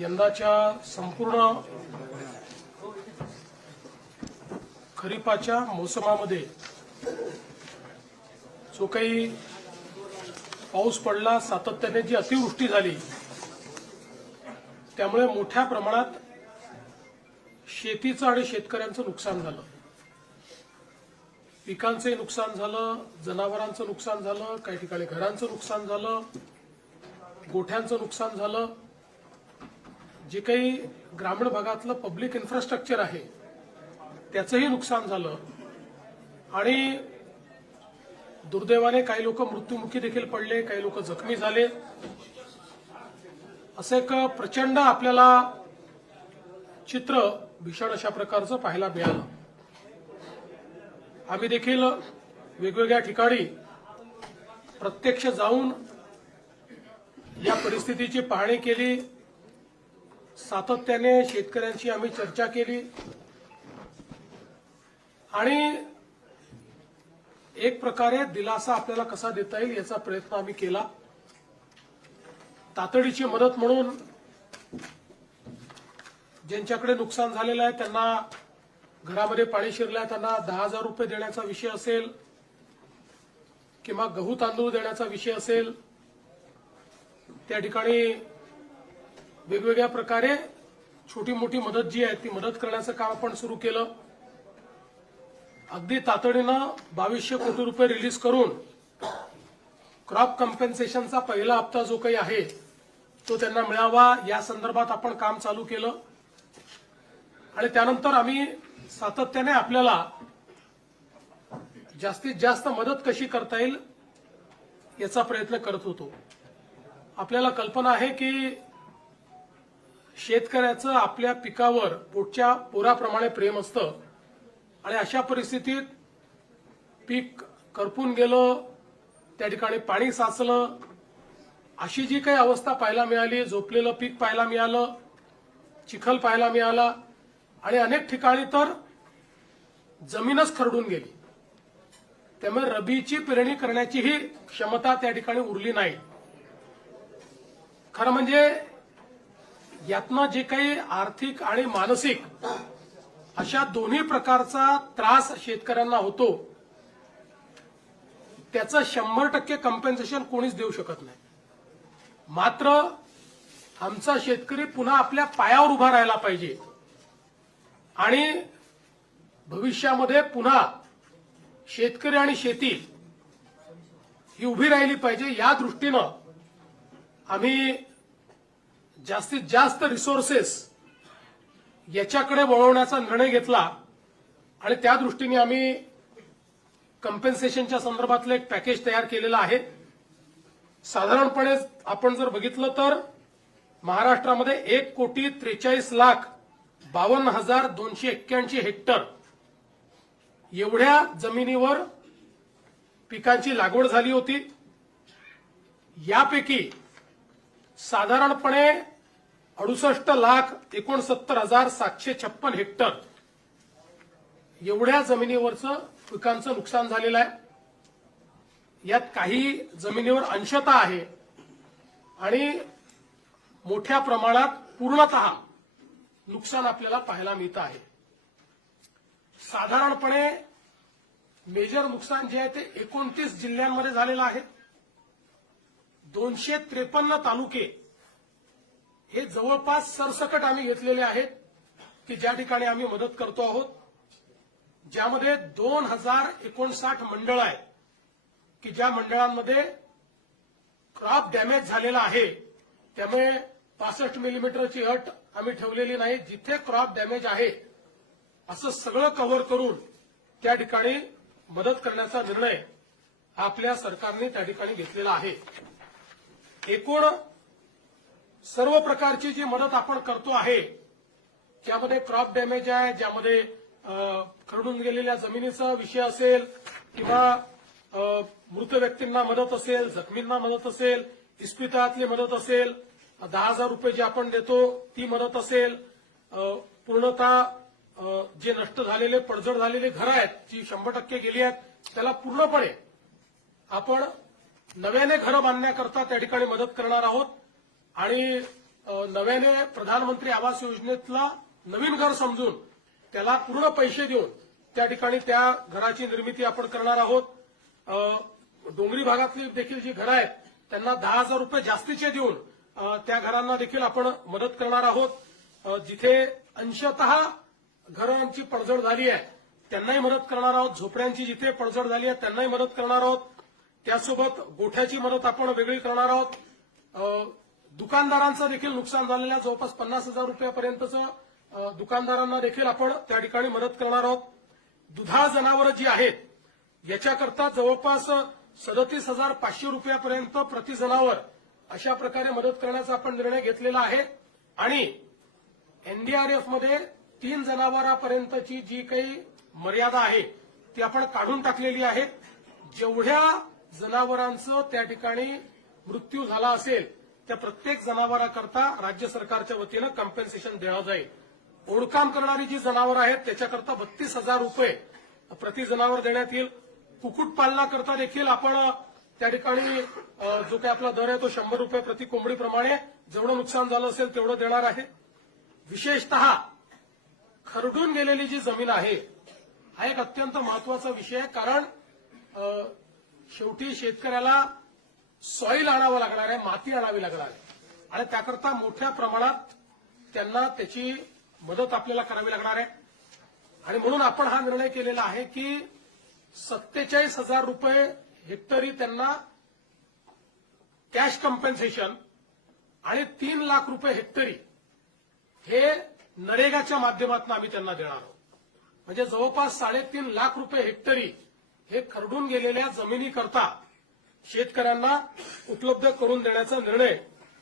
यंदाच्या संपूर्ण खरीपाच्या मोसमामध्ये जो काही पाऊस पडला सातत्याने जी अतिवृष्टी झाली त्यामुळे मोठ्या प्रमाणात शेतीचं आणि शेतकऱ्यांचं नुकसान झालं पिकांचंही नुकसान झालं जनावरांचं नुकसान झालं काही ठिकाणी घरांचं नुकसान झालं गोठ्यांचं नुकसान झालं जे काही ग्रामीण भागातलं पब्लिक इन्फ्रास्ट्रक्चर आहे त्याचंही नुकसान झालं आणि दुर्दैवाने काही लोक मृत्युमुखी देखील पडले काही लोक जखमी झाले असं एक प्रचंड आपल्याला चित्र भीषण अशा प्रकारचं पाहायला मिळालं आम्ही देखील वेगवेगळ्या ठिकाणी प्रत्यक्ष जाऊन या परिस्थितीची पाहणी केली सातत्याने शेतकऱ्यांशी आम्ही चर्चा केली आणि एक प्रकारे दिलासा आपल्याला कसा देता येईल याचा प्रयत्न आम्ही केला तातडीची मदत म्हणून ज्यांच्याकडे नुकसान झालेलं आहे त्यांना घरामध्ये पाणी शिरलं आहे त्यांना दहा हजार रुपये देण्याचा विषय असेल किंवा गहू तांदूळ देण्याचा विषय असेल त्या ठिकाणी वेगवेगळ्या प्रकारे छोटी मोठी मदत जी आहे ती मदत करण्याचं काम आपण सुरू केलं अगदी तातडीनं बावीसशे कोटी रुपये रिलीज करून क्रॉप कम्पेन्सेशनचा पहिला हप्ता जो काही आहे तो त्यांना मिळावा या संदर्भात आपण काम चालू केलं आणि त्यानंतर आम्ही सातत्याने आपल्याला जास्तीत जास्त मदत कशी करता येईल याचा प्रयत्न करत होतो आपल्याला कल्पना आहे की शेतकऱ्याचं आपल्या पिकावर पोटच्या पोराप्रमाणे प्रेम असतं आणि अशा परिस्थितीत पीक करपून गेलं त्या ठिकाणी पाणी साचलं अशी जी काही अवस्था पाहायला मिळाली झोपलेलं पीक पाहायला मिळालं चिखल पाहायला मिळाला आणि अनेक ठिकाणी तर जमीनच खरडून गेली त्यामुळे रबीची पेरणी करण्याचीही क्षमता त्या ठिकाणी उरली नाही खरं म्हणजे यातनं जे काही आर्थिक आणि मानसिक अशा दोन्ही प्रकारचा त्रास शेतकऱ्यांना होतो त्याचं शंभर टक्के कम्पेन्सेशन कोणीच देऊ शकत नाही मात्र आमचा शेतकरी पुन्हा आपल्या पायावर उभा राहायला पाहिजे आणि भविष्यामध्ये पुन्हा शेतकरी आणि शेती ही उभी राहिली पाहिजे या दृष्टीनं आम्ही जास्तीत जास्त रिसोर्सेस याच्याकडे वळवण्याचा निर्णय घेतला आणि त्या दृष्टीने आम्ही कंपेन्सेशनच्या संदर्भातलं एक पॅकेज तयार केलेलं आहे साधारणपणे आपण जर बघितलं तर महाराष्ट्रामध्ये एक कोटी त्रेचाळीस लाख बावन्न हजार दोनशे एक्क्याऐंशी हेक्टर एवढ्या जमिनीवर पिकांची लागवड झाली होती यापैकी साधारणपणे अडुसष्ट लाख एकोणसत्तर हजार सातशे छप्पन हेक्टर एवढ्या जमिनीवरचं पिकांचं नुकसान झालेलं आहे यात काही जमिनीवर अंशता आहे आणि मोठ्या प्रमाणात पूर्णत नुकसान आपल्याला पाहायला मिळत आहे साधारणपणे मेजर नुकसान जे आहे ते एकोणतीस जिल्ह्यांमध्ये झालेलं आहे दोनशे त्रेपन्न तालुके हे जवळपास सरसकट आम्ही घेतलेले आहेत की ज्या ठिकाणी आम्ही मदत करतो आहोत ज्यामध्ये दोन हजार एकोणसाठ मंडळ आहे की ज्या मंडळांमध्ये क्रॉप डॅमेज झालेला आहे त्यामुळे पासष्ट मिलीमीटरची अट आम्ही ठेवलेली नाही जिथे क्रॉप डॅमेज आहे असं सगळं कव्हर करून त्या ठिकाणी मदत करण्याचा निर्णय आपल्या सरकारने त्या ठिकाणी घेतलेला आहे एकूण सर्व प्रकारची जी मदत आपण करतो आहे ज्यामध्ये क्रॉप डॅमेज आहे ज्यामध्ये खरडून गेलेल्या जमिनीचा विषय असेल किंवा मृत व्यक्तींना मदत असेल जखमींना मदत असेल इस्पितळातली मदत असेल दहा हजार रुपये जी आपण देतो ती मदत असेल पूर्णतः जे नष्ट झालेले पडझड झालेले घरं आहेत जी शंभर टक्के गेली आहेत त्याला पूर्णपणे आपण नव्याने घरं बांधण्याकरता त्या ठिकाणी मदत करणार आहोत आणि नव्याने प्रधानमंत्री आवास योजनेतला नवीन घर समजून त्याला पूर्ण पैसे देऊन त्या ठिकाणी त्या घराची निर्मिती आपण करणार आहोत डोंगरी भागातली देखील जी घरं आहेत त्यांना दहा हजार रुपये जास्तीचे देऊन त्या घरांना देखील आपण मदत करणार आहोत जिथे अंशत घरांची पडझड झाली आहे त्यांनाही मदत करणार आहोत झोपड्यांची जिथे पडझड झाली आहे त्यांनाही मदत करणार आहोत त्यासोबत गोठ्याची मदत आपण वेगळी करणार आहोत दुकानदारांचं देखील नुकसान झालेल्या जवळपास पन्नास हजार रुपयापर्यंतचं दुकानदारांना देखील आपण त्या ठिकाणी मदत करणार आहोत दुधा जनावरं जी आहेत याच्याकरता जवळपास सदतीस हजार पाचशे रुपयापर्यंत प्रति जनावर अशा प्रकारे मदत करण्याचा आपण निर्णय घेतलेला आहे आणि एनडीआरएफमध्ये तीन जनावरांपर्यंतची जी काही मर्यादा आहे ती आपण काढून टाकलेली आहे जेवढ्या जनावरांचं त्या ठिकाणी मृत्यू झाला असेल त्या प्रत्येक जनावराकरता राज्य सरकारच्या वतीनं कॉम्पेन्सेशन दिलं जाईल ओढकाम करणारी जी जनावरं आहेत त्याच्याकरता बत्तीस हजार रुपये प्रति जनावर देण्यात येईल कुक्कुटपालनाकरता देखील आपण त्या ठिकाणी जो काही आपला दर आहे तो शंभर रुपये प्रति कोंबडीप्रमाणे जेवढं नुकसान झालं असेल तेवढं देणार आहे विशेषत खरडून गेलेली जी जमीन आहे हा एक अत्यंत महत्वाचा विषय आहे कारण शेवटी शेतकऱ्याला सॉईल आणावं लागणार आहे माती आणावी लागणार आहे आणि त्याकरता मोठ्या प्रमाणात त्यांना त्याची मदत आपल्याला करावी लागणार आहे आणि म्हणून आपण हा निर्णय केलेला आहे की सत्तेचाळीस हजार रुपये हेक्टरी त्यांना कॅश कंपेन्सेशन आणि तीन लाख रुपये हेक्टरी हे नरेगाच्या माध्यमातून आम्ही त्यांना देणार आहोत म्हणजे जवळपास साडेतीन लाख रुपये हेक्टरी हे खरडून गेलेल्या जमिनीकरता शेतकऱ्यांना उपलब्ध करून देण्याचा निर्णय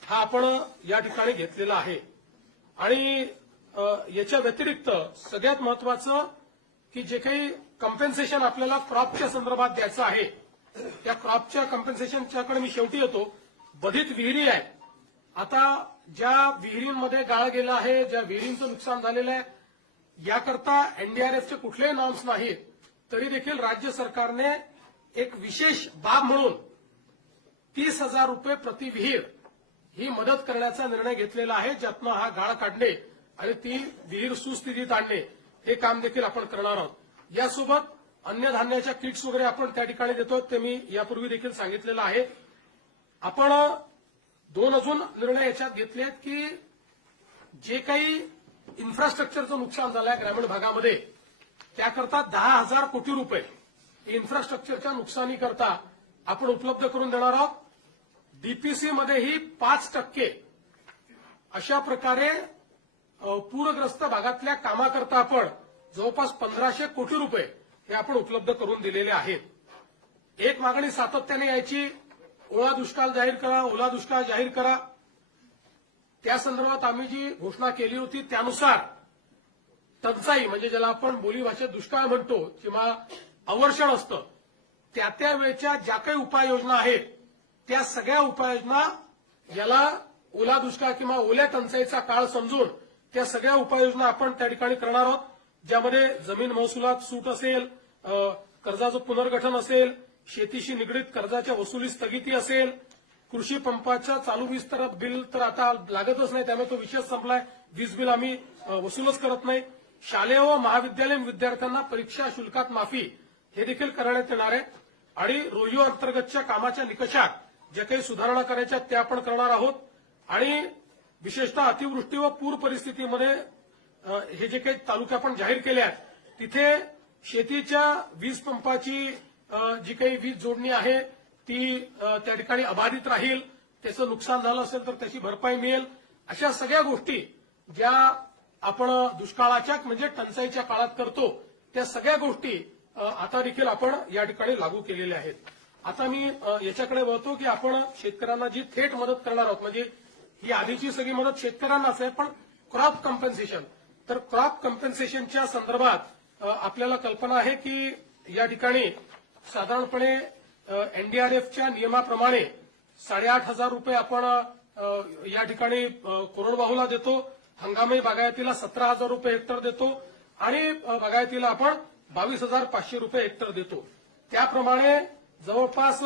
हा आपण या ठिकाणी घेतलेला आहे आणि याच्या व्यतिरिक्त सगळ्यात महत्वाचं की जे काही कम्पेन्सेशन आपल्याला क्रॉपच्या संदर्भात द्यायचं आहे त्या क्रॉपच्या कम्पेन्सेशनच्याकडे मी शेवटी येतो बधित विहिरी आहे आता ज्या विहिरींमध्ये गाळ गेला आहे ज्या विहिरींचं नुकसान झालेलं आहे याकरता एनडीआरएफचे कुठलेही नॉर्म्स नाहीत तरी देखील राज्य सरकारने एक विशेष बाब म्हणून तीस हजार रुपये प्रति विहीर ही मदत करण्याचा निर्णय घेतलेला आहे ज्यातनं हा गाळ काढणे आणि ती विहीर सुस्थितीत आणणे हे काम देखील आपण करणार आहोत यासोबत अन्य धान्याच्या किट्स वगैरे आपण त्या ठिकाणी देतो ते मी यापूर्वी देखील सांगितलेलं आहे आपण दोन अजून निर्णय याच्यात आहेत की जे काही इन्फ्रास्ट्रक्चरचं नुकसान झालं आहे ग्रामीण भागामध्ये त्याकरता दहा हजार कोटी रुपये इन्फ्रास्ट्रक्चरच्या नुकसानीकरता आपण उपलब्ध करून देणार आहोत डीपीसीमध्येही पाच टक्के अशा प्रकारे पूरग्रस्त भागातल्या कामाकरता आपण जवळपास पंधराशे कोटी रुपये हे आपण उपलब्ध करून दिलेले आहेत एक मागणी सातत्याने यायची ओळा दुष्काळ जाहीर करा ओला दुष्काळ जाहीर करा त्या संदर्भात आम्ही जी घोषणा केली होती त्यानुसार टंचाई म्हणजे ज्याला आपण बोलीभाषेत दुष्काळ म्हणतो किंवा अवर्षण असतं त्या त्या वेळच्या ज्या काही उपाययोजना आहेत त्या सगळ्या उपाययोजना याला ओला दुष्काळ किंवा ओल्या टंचाईचा काळ समजून त्या सगळ्या उपाययोजना आपण त्या ठिकाणी करणार आहोत ज्यामध्ये जमीन महसुलात सूट असेल कर्जाचं पुनर्गठन असेल शेतीशी निगडीत कर्जाच्या वसुली स्थगिती असेल कृषी पंपाच्या चालू वीज तर बिल तर आता लागतच नाही त्यामुळे तो विषय संपलाय वीज बिल आम्ही वसूलच करत नाही शालेय व महाविद्यालयीन विद्यार्थ्यांना परीक्षा शुल्कात माफी हे देखील करण्यात येणार आहे आणि रोयो अंतर्गतच्या कामाच्या निकषात ज्या काही सुधारणा करायच्या त्या आपण करणार आहोत आणि विशेषतः अतिवृष्टी व पूर परिस्थितीमध्ये हे जे काही तालुके आपण जाहीर केले आहेत तिथे शेतीच्या वीज पंपाची जी काही वीज जोडणी आहे ती त्या ठिकाणी अबाधित राहील त्याचं नुकसान झालं असेल तर त्याची भरपाई मिळेल अशा सगळ्या गोष्टी ज्या आपण दुष्काळाच्या म्हणजे टंचाईच्या काळात करतो त्या सगळ्या गोष्टी आता देखील आपण या ठिकाणी लागू केलेल्या आहेत आता मी याच्याकडे वळतो की आपण शेतकऱ्यांना जी थेट मदत करणार आहोत म्हणजे ही आधीची सगळी मदत शेतकऱ्यांनाच आहे पण क्रॉप कम्पेन्सेशन तर क्रॉप कम्पेन्सेशनच्या संदर्भात आपल्याला कल्पना आहे की या ठिकाणी साधारणपणे एनडीआरएफच्या नियमाप्रमाणे साडेआठ हजार रुपये आपण या ठिकाणी कोरडवाहूला देतो हंगामी बागायतीला सतरा हजार रुपये हेक्टर देतो आणि बागायतीला आपण बावीस हजार पाचशे रुपये हेक्टर देतो त्याप्रमाणे जवळपास